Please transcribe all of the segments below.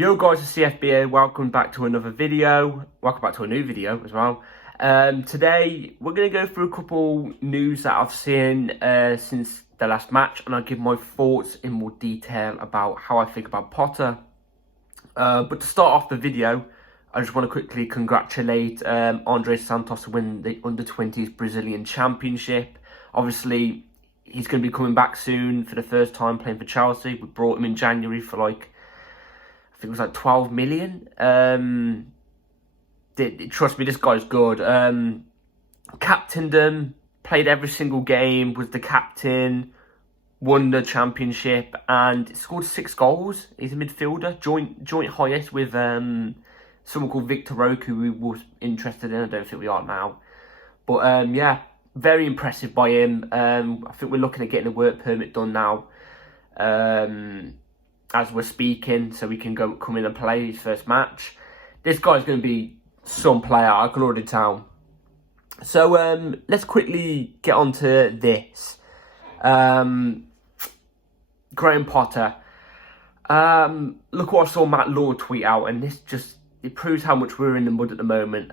Yo guys, it's CFB. Welcome back to another video. Welcome back to a new video as well. Today we're going to go through a couple news that I've seen since the last match, and I'll give my thoughts in more detail about how I think about Potter. But to start off the video, I just want to quickly congratulate Andre Santos to win the Under-20s Brazilian Championship. Obviously, he's going to be coming back soon for the first time playing for Chelsea. We brought him in January for I think it was like 12 million. Trust me, this guy's good. Captained them, played every single game, was the captain, won the championship, and scored 6 goals. He's a midfielder, joint highest with someone called Victor Roque, who we were interested in. I don't think we are now. But yeah, very impressive by him. I think we're looking at getting a work permit done now. As we're speaking, so we can come in and play his first match. This guy's going to be some player, I can already tell. So let's quickly get on to this. Graham Potter. Look what I saw Matt Law tweet out, and it proves how much we're in the mud at the moment.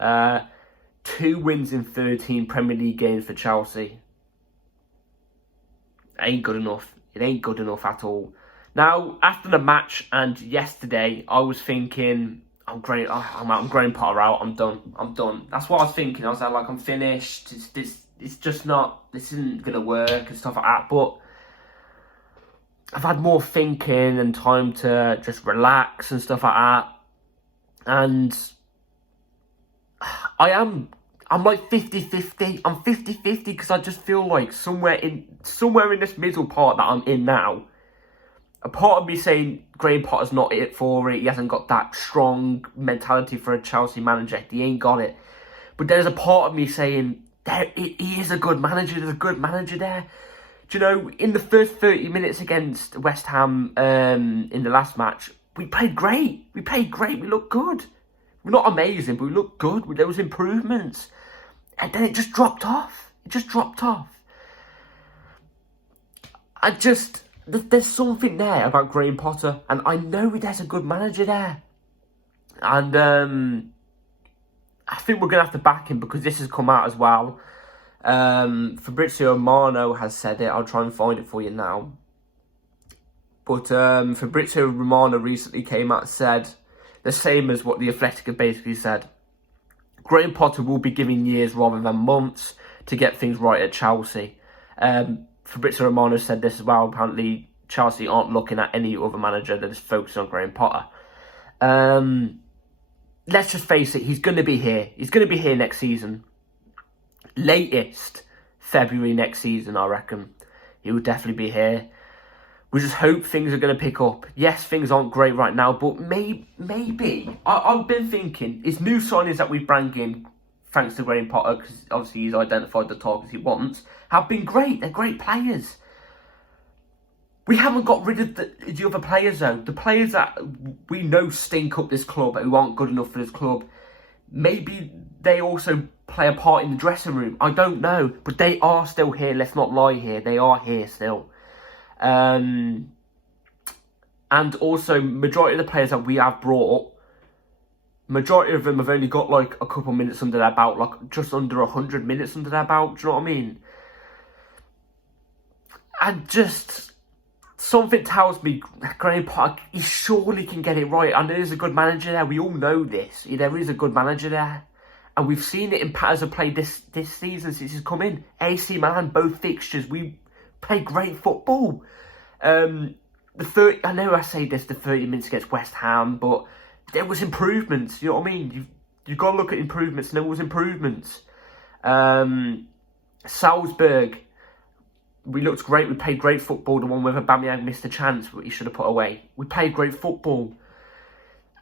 2 wins in 13 Premier League games for Chelsea. Ain't good enough. It ain't good enough at all. Now, after the match and yesterday, I was thinking, I'm Graham Potter out. I'm done. That's what I was thinking. I was like, I'm finished. It's just not. This isn't gonna work and stuff like that. But I've had more thinking and time to just relax and stuff like that. And I'm like 50-50. I'm 50-50 because I just feel like somewhere in this middle part that I'm in now, a part of me saying Graham Potter's not it for it. He hasn't got that strong mentality for a Chelsea manager. He ain't got it. But there's a part of me saying he is a good manager. There's a good manager there. Do you know, in the first 30 minutes against West Ham in the last match, we played great. We looked good. We're not amazing, but we looked good. There was improvements. And then it just dropped off. There's something there about Graham Potter, and I know there's a good manager there. And I think we're going to have to back him because this has come out as well. Fabrizio Romano has said it. I'll try and find it for you now. But Fabrizio Romano recently came out and said the same as what The Athletic have basically said. Graham Potter will be given years rather than months to get things right at Chelsea. Fabrizio Romano said this as well. Apparently, Chelsea aren't looking at any other manager that is focused on Graham Potter. Let's just face it, he's going to be here. He's going to be here next season. Latest February next season, I reckon. He will definitely be here. We just hope things are going to pick up. Yes, things aren't great right now, but maybe. I've been thinking, his new signings that we bring in, thanks to Graham Potter, because obviously he's identified the targets he wants, have been great. They're great players. We haven't got rid of the other players, though. The players that we know stink up this club, who aren't good enough for this club, maybe they also play a part in the dressing room. I don't know. But they are still here. Let's not lie here. They are here still. And also, majority of the players that we have brought, majority of them have only got like a couple minutes under their belt, like just under 100 minutes under their belt. Do you know what I mean? And just something tells me Graham Potter, he surely can get it right. And there is a good manager there. We all know this. There is a good manager there. And we've seen it in patterns of play this season since he's come in. AC Milan, both fixtures, we play great football. I know I say this, the 30 minutes against West Ham, but there was improvements. You know what I mean? You've got to look at improvements, and there was improvements. Salzburg, we looked great. We played great football. The one where Aubameyang missed a chance, but he should have put away. We played great football.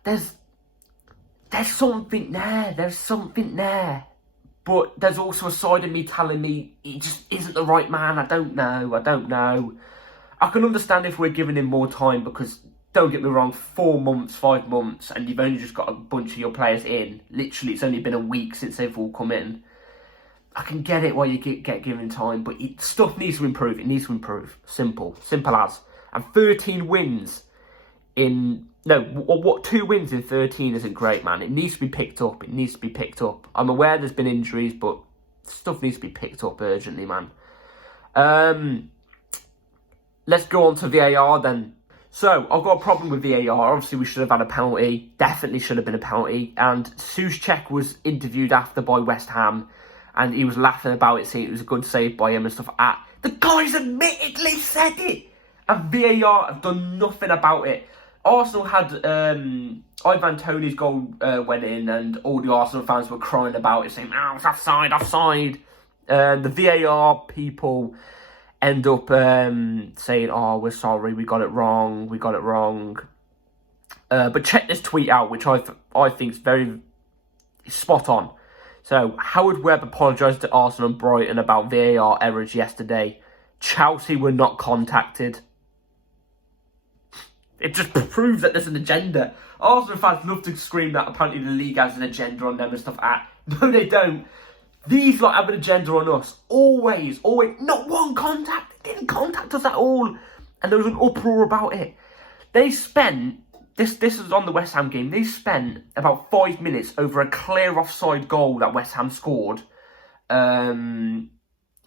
There's something there. There's something there. But there's also a side of me telling me he just isn't the right man. I don't know. I can understand if we're giving him more time because, don't get me wrong, 4 months, 5 months, and you've only just got a bunch of your players in. Literally, it's only been a week since they've all come in. I can get it why you get given time, but stuff needs to improve. It needs to improve. Simple as. And 13 wins in No, what 2 wins in 13 isn't great, man. It needs to be picked up. It needs to be picked up. I'm aware there's been injuries, but stuff needs to be picked up urgently, man. Let's go on to VAR then. So, I've got a problem with VAR. Obviously, we should have had a penalty. Definitely should have been a penalty. And Souček was interviewed after by West Ham, and he was laughing about it, saying it was a good save by him and stuff like that. The guys admittedly said it, and VAR have done nothing about it. Arsenal had Ivan Toney's goal went in, and all the Arsenal fans were crying about it, saying, "Oh, it's offside, offside." The VAR people end up saying, "Oh, we're sorry, we got it wrong, we got it wrong." But check this tweet out, which I think is very spot on. So, Howard Webb apologised to Arsenal and Brighton about VAR errors yesterday. Chelsea were not contacted. It just proves that there's an agenda. Arsenal fans love to scream that apparently the league has an agenda on them and stuff like that. No, they don't. These lot have an agenda on us. Always. Not one contact. They didn't contact us at all. And there was an uproar about it. They spent, this was on the West Ham game, they spent about 5 minutes over a clear offside goal that West Ham scored in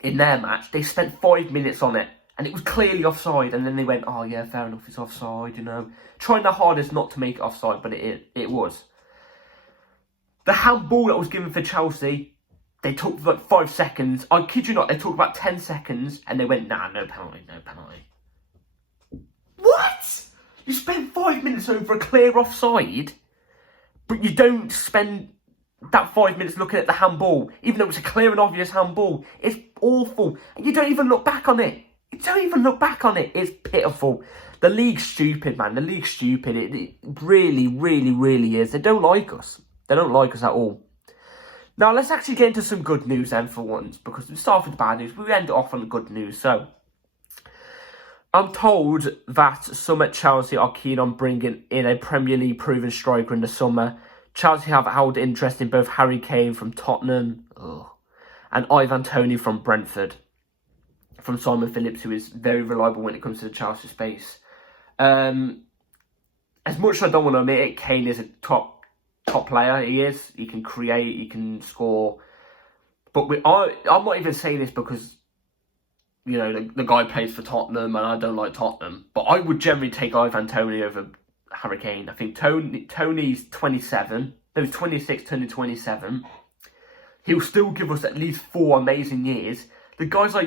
their match. They spent 5 minutes on it. And it was clearly offside. And then they went, "Oh yeah, fair enough, it's offside, you know." Trying their hardest not to make it offside, but it was. The handball that was given for Chelsea, they took like 5 seconds. I kid you not, they took about 10 seconds. And they went, "Nah, no penalty, no penalty." What? You spend 5 minutes over a clear offside, but you don't spend that 5 minutes looking at the handball, even though it's a clear and obvious handball. It's awful. And you don't even look back on it. You don't even look back on it. It's pitiful. The league's stupid, man. The league's stupid. It really, really, really is. They don't like us. They don't like us at all. Now, let's actually get into some good news then for once, because we start with the bad news. We end off on the good news. So, I'm told that some at Chelsea are keen on bringing in a Premier League proven striker in the summer. Chelsea have held interest in both Harry Kane from Tottenham and Ivan Toney from Brentford, from Simon Phillips, who is very reliable when it comes to the Chelsea space. As much as I don't want to admit it, Kane is a top player. He is. He can create. He can score. But I'm not even saying this because, you know, the guy plays for Tottenham and I don't like Tottenham. But I would generally take Ivan Toney over Harry Kane. I think Tony's 27. No, he's 26, turning 27. He'll still give us at least 4 amazing years. The guy's I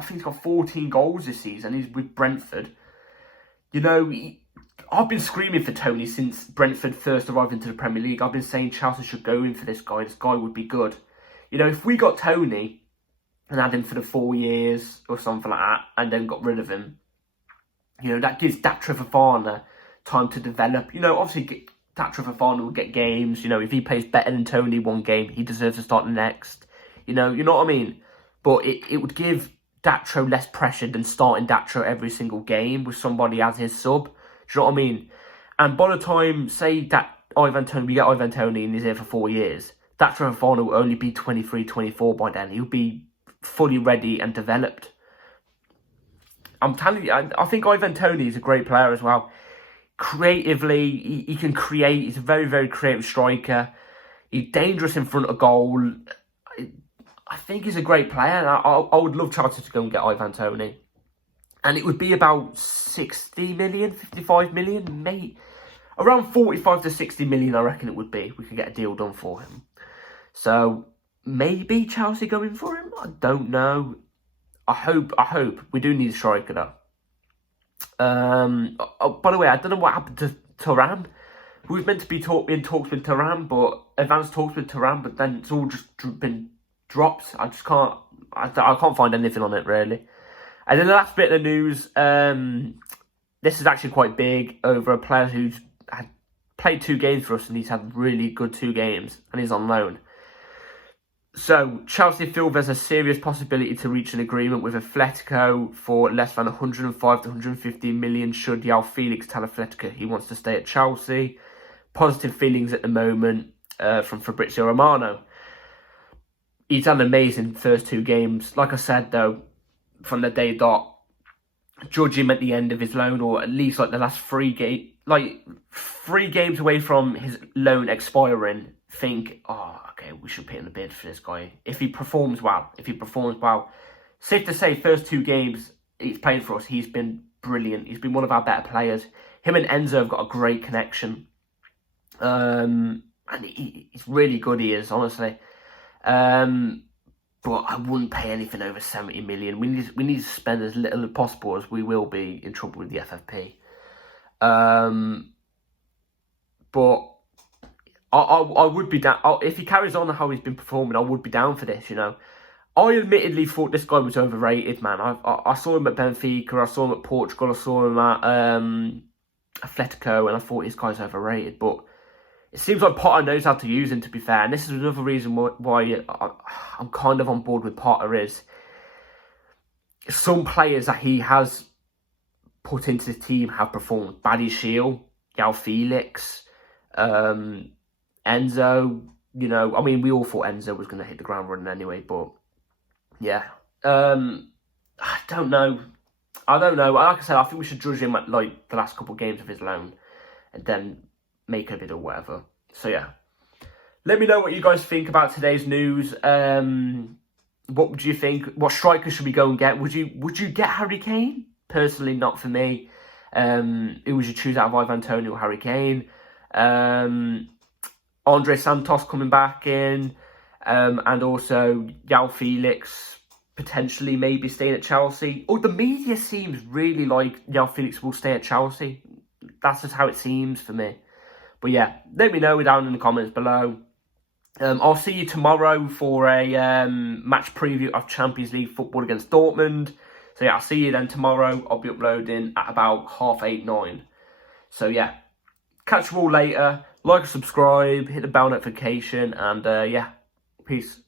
think he's got 14 goals this season. He's with Brentford. You know, I've been screaming for Toney since Brentford first arrived into the Premier League. I've been saying Chelsea should go in for this guy. This guy would be good. You know, if we got Toney and had him for the 4 years or something like that, and then got rid of him, you know, that gives Datro Fofana time to develop. You know, obviously Datro Fofana will get games. You know, if he plays better than Toney one game, he deserves to start the next. You know what I mean? But it would give Datro less pressure than starting Datro every single game with somebody as his sub. Do you know what I mean? And by the time, say that we get Ivan Toney and he's here for 4 years, Datro Fofana will only be 23, 24 by then. He'll be fully ready and developed. I'm telling you, I think Ivan Toney is a great player as well. Creatively, he can create. He's a very, very creative striker. He's dangerous in front of goal. I think he's a great player. And I would love Chelsea to go and get Ivan Toney. And it would be about 60 million, 55 million, mate. Around 45 to 60 million, I reckon it would be. We could get a deal done for him. So, maybe Chelsea go in for him? I don't know. I hope. We do need a striker, though. By the way, I don't know what happened to Thuram. We was meant to be in talks with Thuram, but advanced talks with Thuram, but then it's all just been dropped. I just can't. I can't find anything on it really. And then the last bit of the news. This is actually quite big over a player who's had played 2 games for us and he's had really good 2 games and he's on loan. So, Chelsea feel there's a serious possibility to reach an agreement with Atletico for less than 105 to 150 million should Joao Felix tell Atletico he wants to stay at Chelsea. Positive feelings at the moment from Fabrizio Romano. He's had an amazing first 2 games. Like I said, though, from the day dot, judge him at the end of his loan, or at least like the last 3 like 3 games away from his loan expiring, think, oh, okay, we should put in a bid for this guy. If he performs well, safe to say, first 2 games he's played for us, he's been brilliant. He's been one of our better players. Him and Enzo have got a great connection. And he's really good, he is, honestly. But I wouldn't pay anything over 70 million. We need to spend as little as possible, as we will be in trouble with the FFP. But I would be down if he carries on how he's been performing. I would be down for this. I admittedly thought this guy was overrated, man. I saw him at Benfica, I saw him at Portugal, I saw him at Atletico, and I thought this guy's overrated. But it seems like Potter knows how to use him, to be fair. And this is another reason why I'm kind of on board with Potter, is some players that he has put into the team have performed. Buddy Shield, Joao Felix, Enzo. I mean, we all thought Enzo was going to hit the ground running anyway, but yeah. I don't know. Like I said, I think we should judge him at like the last couple of games of his loan and then make a bid or whatever. So yeah. Let me know what you guys think about today's news. What would you think? What striker should we go and get? Would you get Harry Kane? Personally, not for me. Who would you choose out of Ivan Toney or Harry Kane? Andre Santos coming back in, and also Joao Felix potentially maybe staying at Chelsea. Oh, the media seems really like Joao Felix will stay at Chelsea. That's just how it seems for me. But yeah, let me know down in the comments below. I'll see you tomorrow for a match preview of Champions League football against Dortmund. So yeah, I'll see you then tomorrow. I'll be uploading at about 8:30, 9. So yeah, catch you all later. Like and subscribe, hit the bell notification, and yeah, peace.